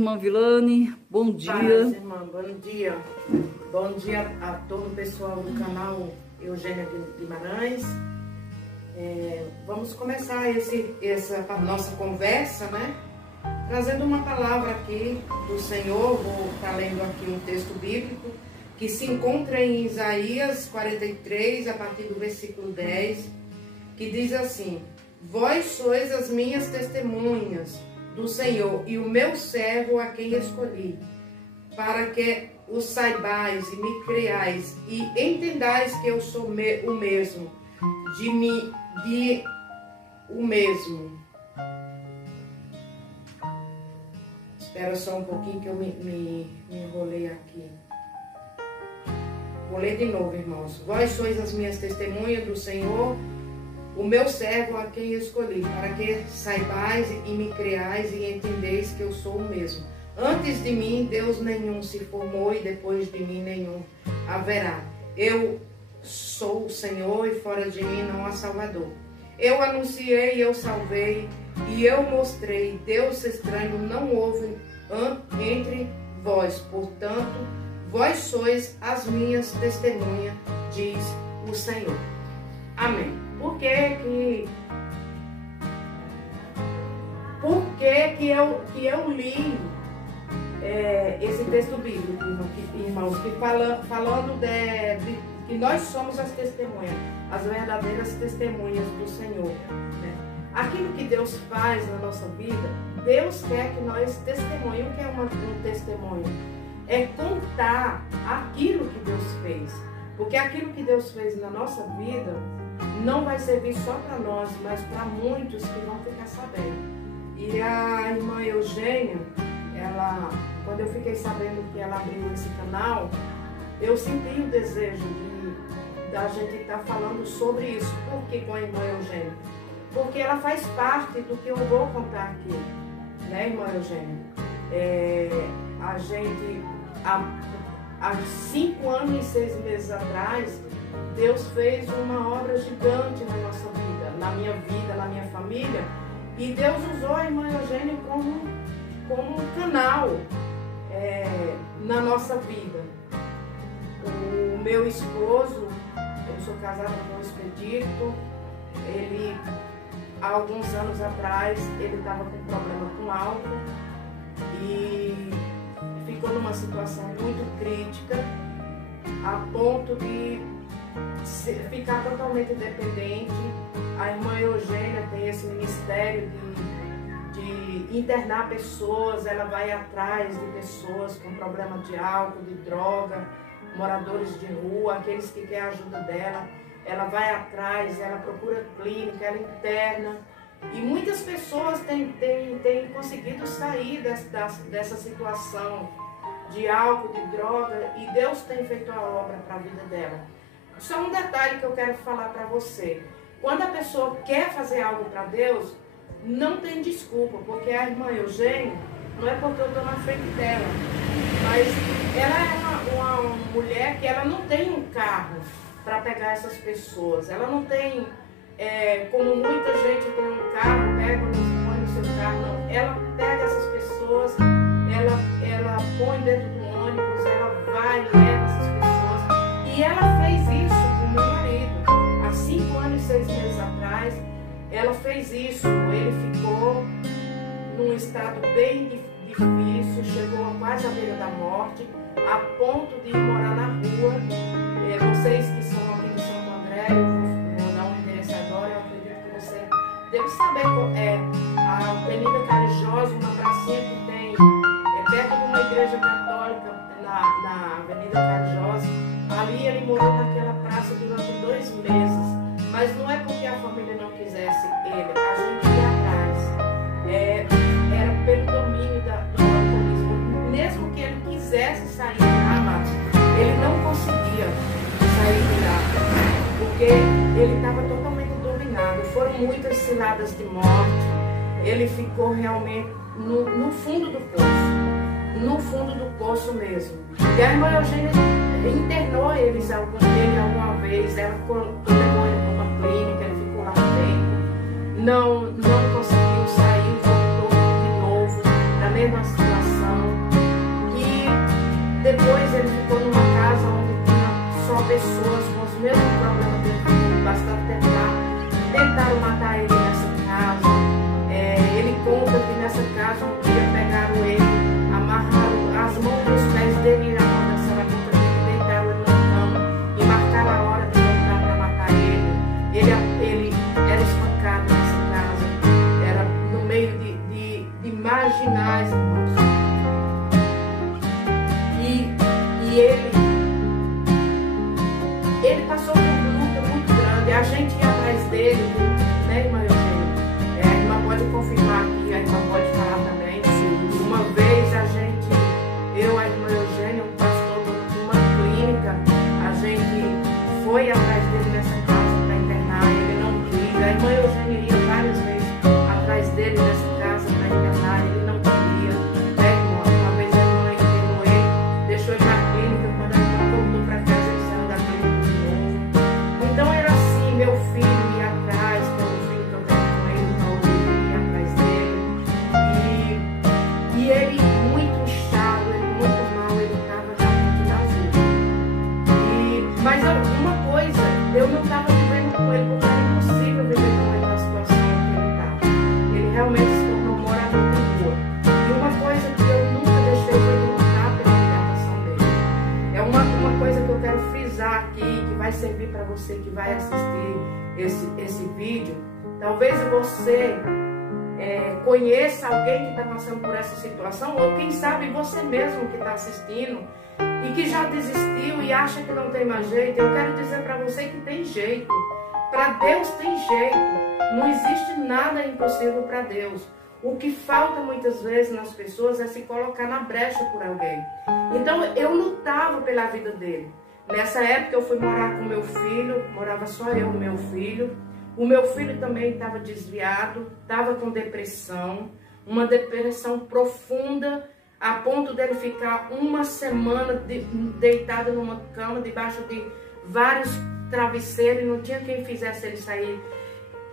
Irmã Vilane, bom dia. Paz, irmã, bom dia. Bom dia a todo o pessoal do canal Eugênia Guimarães. Vamos começar essa nossa conversa, né? Trazendo uma palavra aqui do Senhor. Vou estar lendo aqui um texto bíblico que se encontra em Isaías 43, a partir do versículo 10, que diz assim: Vós sois as minhas testemunhas do Senhor e o meu servo a quem escolhi, para que o saibais e me creais e entendais que eu sou o mesmo, o mesmo. Espera só um pouquinho que eu me enrolei aqui. Vou ler de novo, irmãos. Vós sois as minhas testemunhas do Senhor, o meu servo a quem escolhi, para que saibais e me creais e entendeis que eu sou o mesmo. Antes de mim, Deus nenhum se formou e depois de mim nenhum haverá. Eu sou o Senhor e fora de mim não há Salvador. Eu anunciei e eu salvei e eu mostrei. Deus estranho não houve entre vós. Portanto, vós sois as minhas testemunhas, diz o Senhor. Amém. Por que eu li esse texto bíblico, irmãos, que falando de que nós somos as testemunhas, as verdadeiras testemunhas do Senhor, né? Aquilo que Deus faz na nossa vida, Deus quer que nós testemunhemos. O que é um testemunho? É contar aquilo que Deus fez, porque aquilo que Deus fez na nossa vida não vai servir só para nós, mas para muitos que vão ficar sabendo. E a irmã Eugênia, quando eu fiquei sabendo que ela abriu esse canal, eu senti o desejo da gente estar falando sobre isso. Por que com a irmã Eugênia? Porque ela faz parte do que eu vou contar aqui, né, irmã Eugênia? A gente, há 5 anos e 6 meses atrás, Deus fez uma obra gigante na nossa vida, na minha família, e Deus usou a irmã Eugênia como um canal na nossa vida. O meu esposo, eu sou casada com um expedito, ele, há alguns anos atrás, ele estava com problema com álcool e ficou numa situação muito crítica, a ponto de ficar totalmente dependente. A irmã Eugênia tem esse ministério de internar pessoas. Ela vai atrás de pessoas com problema de álcool, de droga, moradores de rua, aqueles que querem a ajuda dela. Ela vai atrás, ela procura clínica, ela interna. E muitas pessoas têm conseguido sair dessa situação de álcool, de droga, e Deus tem feito a obra para a vida dela. Só um detalhe que eu quero falar para você. Quando a pessoa quer fazer algo para Deus, não tem desculpa, porque a irmã Eugênia, não é porque eu estou na frente dela, mas ela é uma mulher que ela não tem um carro para pegar essas pessoas. Ela não tem, como muita gente tem um carro, pega, põe no seu carro, não. Ela pega essas pessoas, ela põe dentro do ônibus, ela vai, leva essas pessoas. E ela fez isso com meu marido. Há 5 anos e 6 meses atrás, ela fez isso. Ele ficou num estado bem difícil, chegou quase à beira da morte, a ponto de morar na rua. Vocês que são aqui de Santo André, eu vou dar um endereço agora, eu acredito que você deve saber. A Avenida Carijosa, uma pracinha que tem perto de uma igreja católica, na Avenida Carijosa. Ali ele morou naquela praça durante 2 meses, mas não é porque a família não quisesse ele, a gente ia atrás. Era pelo domínio do alcoolismo. Mesmo que ele quisesse sair de lá, ele não conseguia sair de lá, porque ele estava totalmente dominado. Foram muitas ciladas de morte. Ele ficou realmente no fundo do poço, no fundo do poço mesmo. E a irmã Eugênia internou ele alguma vez. Ela levou ele para uma clínica, ele ficou lá um tempo, não conseguiu sair, voltou de novo na mesma situação. depois ele ficou numa casa onde tinha só pessoas com os mesmos problemas dele, ficou bastante tempo lá. Tentaram matar ele nessa casa. Ele conta que nessa casa um dia pegaram ele, amarraram as mãos e os pés dele na mão dessa boca dele, deitaram ele na cama e marcaram a hora de voltar para matar ele. Ele era espancado nessa casa, era no meio de marginais, irmãos. E ele passou por uma luta muito grande. A gente ia atrás dele, né, irmã Eugênia? A irmã pode confirmar aqui, a irmã pode falar também. Uma vez eu, a irmã Eugênia, um pastor de uma clínica, a gente foi atrás dele nessa casa para internar, ele não queria. A irmã Eugênia ia várias vezes atrás dele nessa casa para internar, ele não queria. Uma vez a irmã internou ele, deixou ele na clínica, quando a irmã voltou para casa, ele saiu da clínica de novo. Então era assim, meu filho ia atrás, que é o filho que eu tenho com ele, então eu ia atrás dele. E ele muito inchado, ele muito mal, ele estava já muito na vida. Mas uma coisa, eu não estava vivendo com ele, porque era impossível viver com ele na situação que ele estava. Ele realmente se tornou morador de rua. E uma coisa que eu nunca deixei foi de lutar pela libertação dele. É uma coisa que eu quero frisar aqui, que vai servir para você que vai assistir esse vídeo. Talvez você conheça alguém que está passando por essa situação, ou quem sabe você mesmo que está assistindo e que já desistiu e acha que não tem mais jeito. Eu quero dizer para você que tem jeito. Para Deus tem jeito. Não existe nada impossível para Deus. O que falta muitas vezes nas pessoas é se colocar na brecha por alguém. Então eu lutava pela vida dele. Nessa época eu fui morar com meu filho, morava só eu e meu filho. O meu filho também estava desviado, estava com depressão, uma depressão profunda, a ponto dele ficar uma semana deitado numa cama, debaixo de vários travesseiros, e não tinha quem fizesse ele sair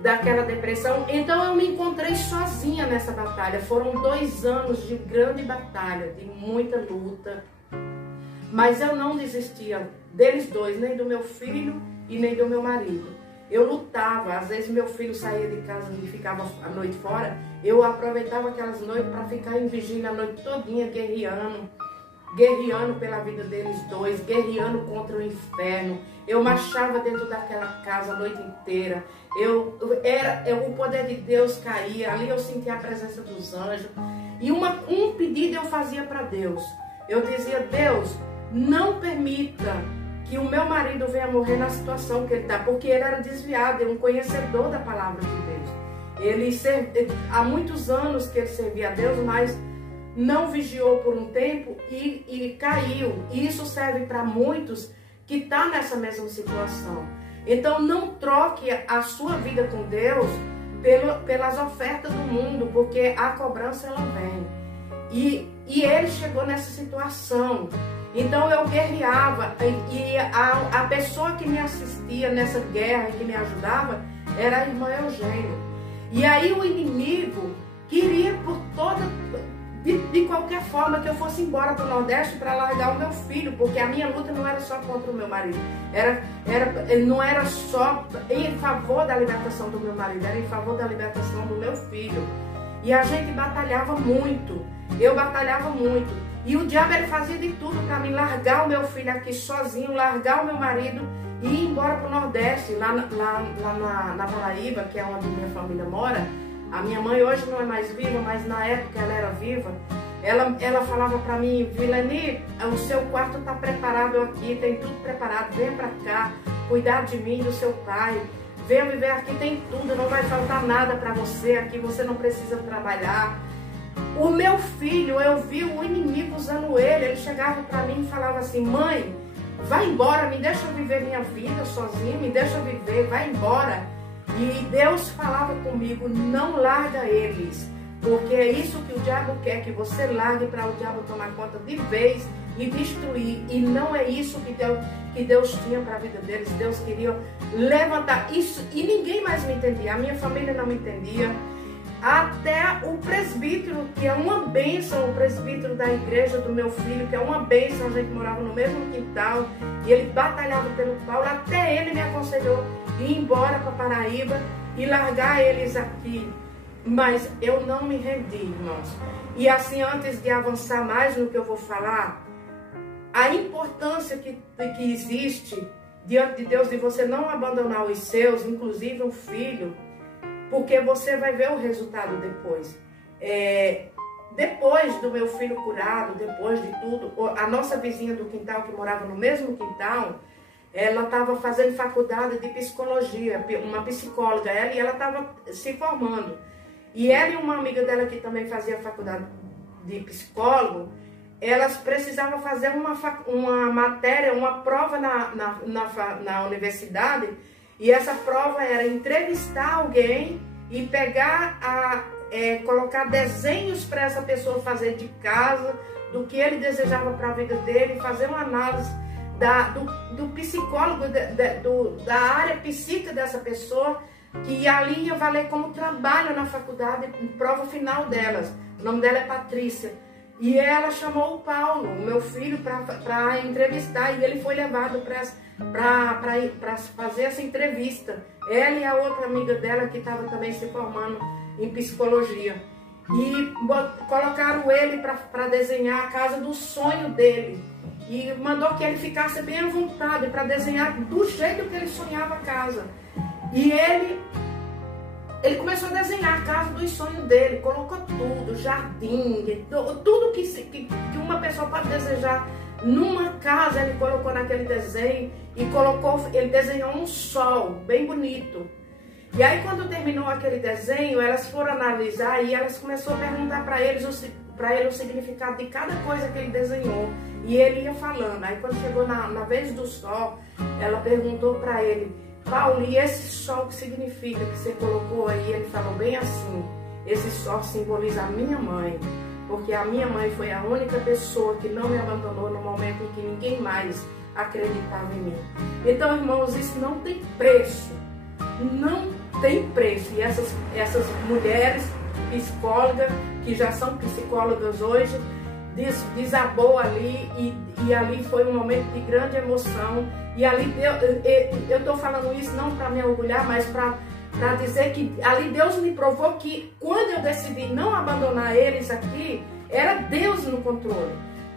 daquela depressão. Então eu me encontrei sozinha nessa batalha. Foram 2 anos de grande batalha, de muita luta. Mas eu não desistia deles dois, nem do meu filho e nem do meu marido. Eu lutava. Às vezes meu filho saía de casa e ficava a noite fora. Eu aproveitava aquelas noites para ficar em vigília a noite todinha, guerreando pela vida deles dois, guerreando contra o inferno. Eu marchava dentro daquela casa a noite inteira. O poder de Deus caía. Ali eu sentia a presença dos anjos. E um pedido eu fazia para Deus. Eu dizia: Deus, não permita que o meu marido venha morrer na situação que ele está, porque ele era desviado, um conhecedor da palavra de Deus. Há muitos anos que ele servia a Deus, mas não vigiou por um tempo e caiu. E isso serve para muitos que estão nessa mesma situação. Então não troque a sua vida com Deus pelas ofertas do mundo, porque a cobrança ela vem. E ele chegou nessa situação. Então eu guerreava, e a pessoa que me assistia nessa guerra e que me ajudava era a irmã Eugênia. E aí o inimigo queria de qualquer forma que eu fosse embora para o Nordeste para largar o meu filho, porque a minha luta não era só contra o meu marido, não era só em favor da libertação do meu marido, era em favor da libertação do meu filho. E a gente batalhava muito, eu batalhava muito. E o diabo ele fazia de tudo para mim largar o meu filho aqui sozinho, largar o meu marido e ir embora para o Nordeste, lá na Paraíba, que é onde minha família mora. A minha mãe hoje não é mais viva, mas na época ela era viva. Ela falava para mim: Vilani, o seu quarto está preparado aqui, tem tudo preparado, venha para cá, cuidar de mim e do seu pai. Venha viver aqui, tem tudo, não vai faltar nada para você aqui, você não precisa trabalhar. O meu filho, eu vi o inimigo usando ele chegava para mim e falava assim: mãe, vai embora, me deixa viver minha vida sozinho, me deixa viver, vai embora. E Deus falava comigo: não larga eles, porque é isso que o diabo quer, que você largue para o diabo tomar conta de vez e destruir. E não é isso que Deus tinha para a vida deles. Deus queria levantar isso, e ninguém mais me entendia, a minha família não me entendia. até o presbítero, que é uma bênção, o presbítero da igreja do meu filho, que é uma bênção, a gente morava no mesmo quintal, e ele batalhava pelo Paulo, até ele me aconselhou ir embora para Paraíba e largar eles aqui. Mas eu não me rendi, irmãos. E assim, antes de avançar mais no que eu vou falar, a importância que existe diante de Deus de você não abandonar os seus, inclusive um filho, porque você vai ver o resultado depois. Depois do meu filho curado, depois de tudo, a nossa vizinha do quintal, que morava no mesmo quintal, ela estava fazendo faculdade de psicologia, uma psicóloga, ela estava se formando. E ela e uma amiga dela que também fazia faculdade de psicólogo, elas precisavam fazer uma matéria, uma prova na universidade, e essa prova era entrevistar alguém e pegar, colocar desenhos para essa pessoa fazer de casa, do que ele desejava para a vida dele, fazer uma análise do psicólogo, da área psíquica dessa pessoa, que ali ia valer como trabalho na faculdade, prova final delas. O nome dela é Patrícia. E ela chamou o Paulo, o meu filho, para entrevistar, e ele foi levado para fazer essa entrevista. Ela e a outra amiga dela, que estava também se formando em psicologia. E colocaram ele para desenhar a casa do sonho dele. E mandou que ele ficasse bem à vontade para desenhar do jeito que ele sonhava a casa. E ele começou a desenhar a casa dos sonhos dele, colocou tudo, jardim, tudo que uma pessoa pode desejar numa casa, ele colocou naquele desenho, e ele desenhou um sol bem bonito. E aí, quando terminou aquele desenho, elas foram analisar e elas começaram a perguntar para ele o significado de cada coisa que ele desenhou. E ele ia falando. Aí, quando chegou na vez do sol, ela perguntou para ele: Paulo, e esse sol que significa que você colocou aí? Ele falou bem assim: esse sol simboliza a minha mãe, porque a minha mãe foi a única pessoa que não me abandonou no momento em que ninguém mais acreditava em mim. Então, irmãos, isso não tem preço, não tem preço. E essas mulheres psicólogas, que já são psicólogas hoje, desabou ali, e ali foi um momento de grande emoção. E ali eu estou falando isso não para me orgulhar, mas para dizer que ali Deus me provou que quando eu decidi não abandonar eles aqui, era Deus no controle.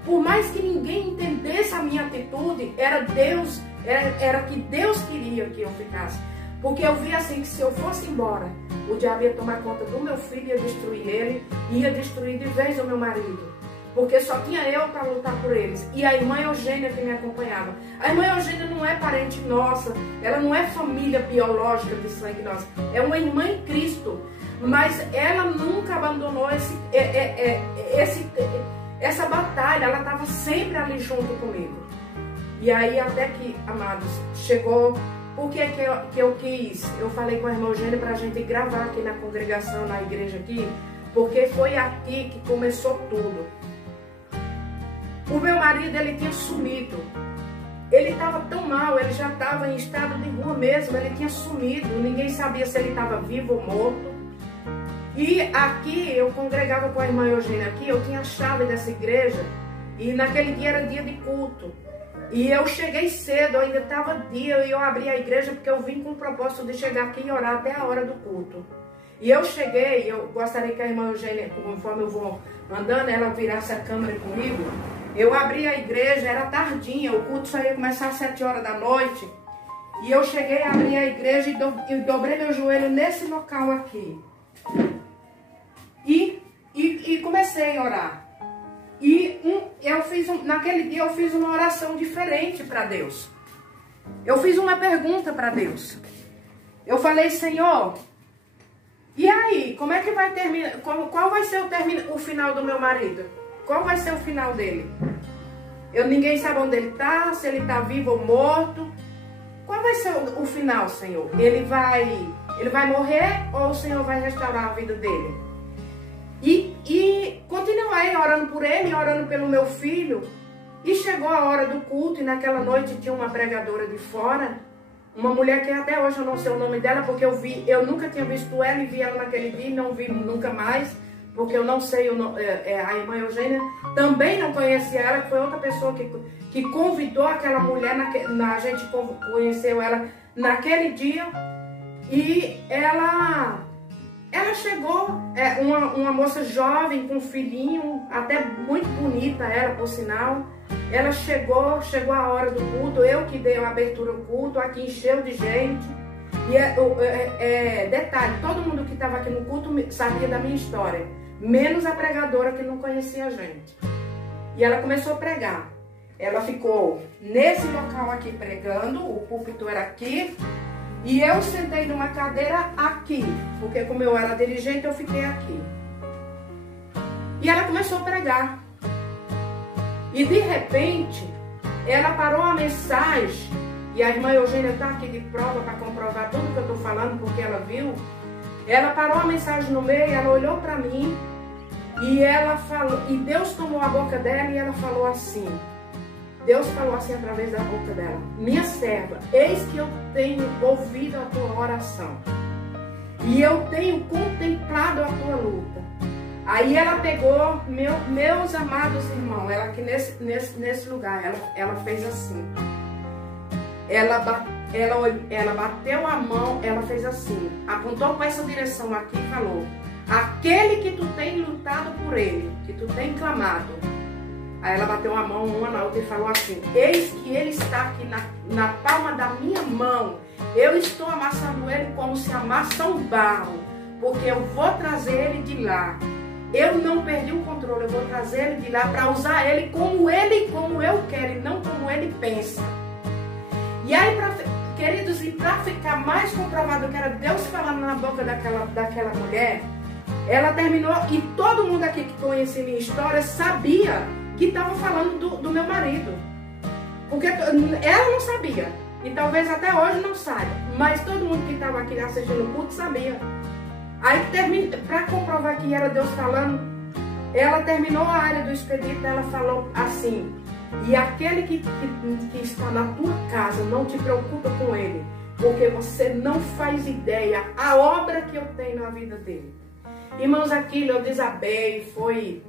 Por mais que ninguém entendesse a minha atitude, era Deus, era que Deus queria que eu ficasse. Porque eu vi assim que se eu fosse embora, o diabo ia tomar conta do meu filho, ia destruir ele, ia destruir de vez o meu marido. Porque só tinha eu para lutar por eles. E a irmã Eugênia que me acompanhava. A irmã Eugênia não é parente nossa, ela não é família biológica de sangue nossa, é uma irmã em Cristo. Mas ela nunca abandonou essa batalha, ela estava sempre ali junto comigo. E aí até que, amados, chegou. Por que eu quis? Eu falei com a irmã Eugênia para a gente gravar aqui na congregação, na igreja aqui, porque foi aqui que começou tudo. O meu marido, ele tinha sumido. Ele estava tão mal, ele já estava em estado de rua mesmo, ele tinha sumido. Ninguém sabia se ele estava vivo ou morto. E aqui, eu congregava com a irmã Eugênia aqui, eu tinha a chave dessa igreja, e naquele dia era dia de culto. E eu cheguei cedo, ainda estava dia, e eu abri a igreja porque eu vim com o propósito de chegar aqui e orar até a hora do culto. E eu cheguei, eu gostaria que a irmã Eugênia, conforme eu vou andando, ela virasse a câmera comigo. Eu abri a igreja, era tardinha, o culto só ia começar às 7 horas da noite. E eu cheguei, abri a igreja e dobrei meu joelho nesse local aqui. E comecei a orar. E naquele dia eu fiz uma oração diferente para Deus. Eu fiz uma pergunta para Deus. Eu falei: Senhor, e aí, como é que vai terminar? Qual vai ser o final do meu marido? Qual vai ser o final dele? Ninguém sabe onde ele está, se ele está vivo ou morto. Qual vai ser o final, Senhor? Ele vai morrer ou o Senhor vai restaurar a vida dele? E continuei orando por ele, orando pelo meu filho. E chegou a hora do culto, e naquela noite tinha uma pregadora de fora. Uma mulher que até hoje eu não sei o nome dela, porque eu nunca tinha visto ela e vi ela naquele dia e não vi nunca mais, porque eu não sei o nome. A irmã Eugênia também não conhecia ela, que foi outra pessoa que convidou aquela mulher, a gente conheceu ela naquele dia. E ela chegou, uma moça jovem com um filhinho, até muito bonita ela, por sinal. Ela chegou a hora do culto, eu que dei a abertura ao culto, aqui encheu de gente. E detalhe, todo mundo que estava aqui no culto sabia da minha história, menos a pregadora que não conhecia a gente. E ela começou a pregar. Ela ficou nesse local aqui pregando, o púlpito era aqui, e eu sentei numa cadeira aqui, porque como eu era dirigente, eu fiquei aqui. E ela começou a pregar. E de repente, ela parou a mensagem, e a irmã Eugênia está aqui de prova para comprovar tudo que eu estou falando, porque ela viu. Ela parou a mensagem no meio, ela olhou para mim, e ela falou, e Deus tomou a boca dela e ela falou assim. Deus falou assim através da boca dela: minha serva, eis que eu tenho ouvido a tua oração, e eu tenho contemplado a tua luta. Aí ela pegou, meus amados irmãos, ela aqui nesse lugar, ela fez assim. Ela bateu a mão, ela fez assim, apontou para essa direção aqui e falou: aquele que tu tem lutado por ele, que tu tem clamado. Aí ela bateu a mão uma na outra e falou assim: eis que ele está aqui na palma da minha mão. Eu estou amassando ele como se amassa um barro, porque eu vou trazer ele de lá. Eu não perdi o controle, eu vou trazer ele de lá para usar ele como eu quero e não como ele pensa. E aí, queridos, e para ficar mais comprovado que era Deus falando na boca daquela mulher, ela terminou, e todo mundo aqui que conhecia minha história sabia que estava falando do meu marido. Porque ela não sabia, e talvez até hoje não saiba, mas todo mundo que estava aqui assistindo o culto sabia. Aí, para comprovar que era Deus falando, ela terminou a área do expedito, ela falou assim: e aquele que está na tua casa, não te preocupa com ele, porque você não faz ideia a obra que eu tenho na vida dele. Irmãos, aquilo eu desabei, foi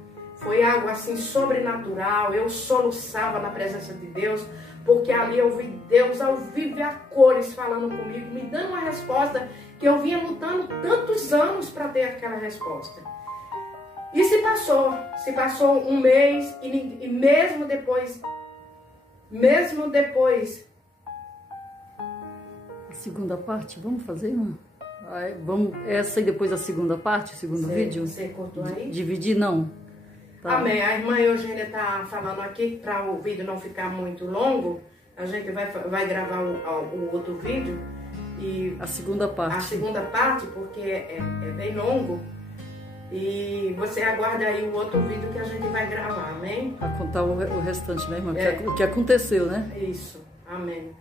algo assim sobrenatural. Eu soluçava na presença de Deus, porque ali eu vi Deus ao vivo e a cores falando comigo, me dando uma resposta que eu vinha lutando tantos anos para ter aquela resposta. E se passou um mês, e mesmo depois, A segunda parte, vamos fazer, irmã? Vamos, essa e depois a segunda parte, o segundo vídeo? Você cortou aí? Dividir, não. Tá. Amém. A irmã Eugênia está falando aqui, para o vídeo não ficar muito longo, a gente vai gravar o outro vídeo. E a segunda parte. A segunda parte, porque é bem longo. E você aguarda aí o outro vídeo que a gente vai gravar, amém? Para contar o restante, né, irmã? O que aconteceu, né? Isso, amém.